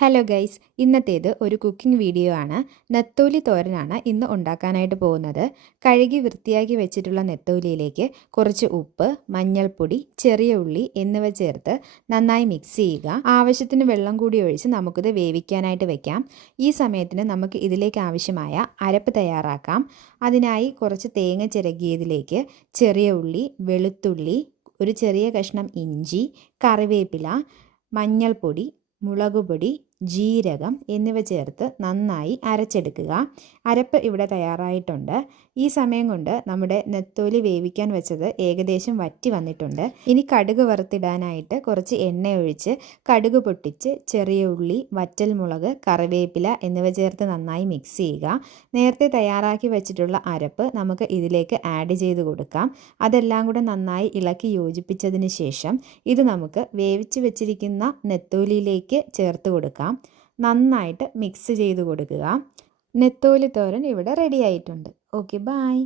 Hello guys ഇന്നത്തേത് ഒരു cooking video ആണ്. നെത്തോലി തോരനാണ് ഇന്ന് ഉണ്ടാക്കാനായിട്ട് പോകുന്നത്. കഴുകി വൃത്തിയാക്കി വെച്ചിട്ടുള്ള നെത്തോലിയിലേക്ക് കുറച്ച് ഉപ്പ് മഞ്ഞൾപ്പൊടി ചെറിയ ഉള്ളി എന്നിവ ചേർത്ത് നന്നായി മിക്സ് ചെയ്യുക. ആവശ്യത്തിന് വെള്ളം കൂടി ഒഴിച്ച് നമുക്കിത് വേവിക്കാനായിട്ട് വെക്കാം. ഈ സമയത്തിന് നമുക്ക് ഇതിലേക്ക് ആവശ്യമായ അരപ്പ് തയ്യാറാക്കാം. അതിനായി കുറച്ച് തേങ്ങ ചിരകിയതിലേക്ക് ചെറിയ ഉള്ളി വെളുത്തുള്ളി ഒരു ചെറിയ കഷ്ണം ഇഞ്ചി കറിവേപ്പില മഞ്ഞൾപ്പൊടി മുളകുപൊടി ജീരകം എന്നിവ ചേർത്ത് നന്നായി അരച്ചെടുക്കുക. അരപ്പ് ഇവിടെ തയ്യാറായിട്ടുണ്ട്. ഈ സമയം കൊണ്ട് നമ്മുടെ നെത്തോലി വേവിക്കാൻ വെച്ചത് ഏകദേശം വറ്റി വന്നിട്ടുണ്ട്. ഇനി കടുക് വറുത്തിടാനായിട്ട് കുറച്ച് എണ്ണ ഒഴിച്ച് കടുക് പൊട്ടിച്ച് ചെറിയ ഉള്ളി വറ്റൽമുളക് കറിവേപ്പില എന്നിവ ചേർത്ത് നന്നായി മിക്സ് ചെയ്യുക. നേരത്തെ തയ്യാറാക്കി വെച്ചിട്ടുള്ള അരപ്പ് നമുക്ക് ഇതിലേക്ക് ആഡ് ചെയ്ത് കൊടുക്കാം. അതെല്ലാം കൂടെ നന്നായി ഇളക്കി യോജിപ്പിച്ചതിന് ശേഷം ഇത് നമുക്ക് വേവിച്ച് വെച്ചിരിക്കുന്ന നെത്തോലിയിലേക്ക് ചേർത്ത് കൊടുക്കാം. നന്നായിട്ട് മിക്സ് ചെയ്ത് കൊടുക്കുക. നെത്തോലി തോരൻ ഇവിടെ റെഡി ആയിട്ടുണ്ട്. Okay bye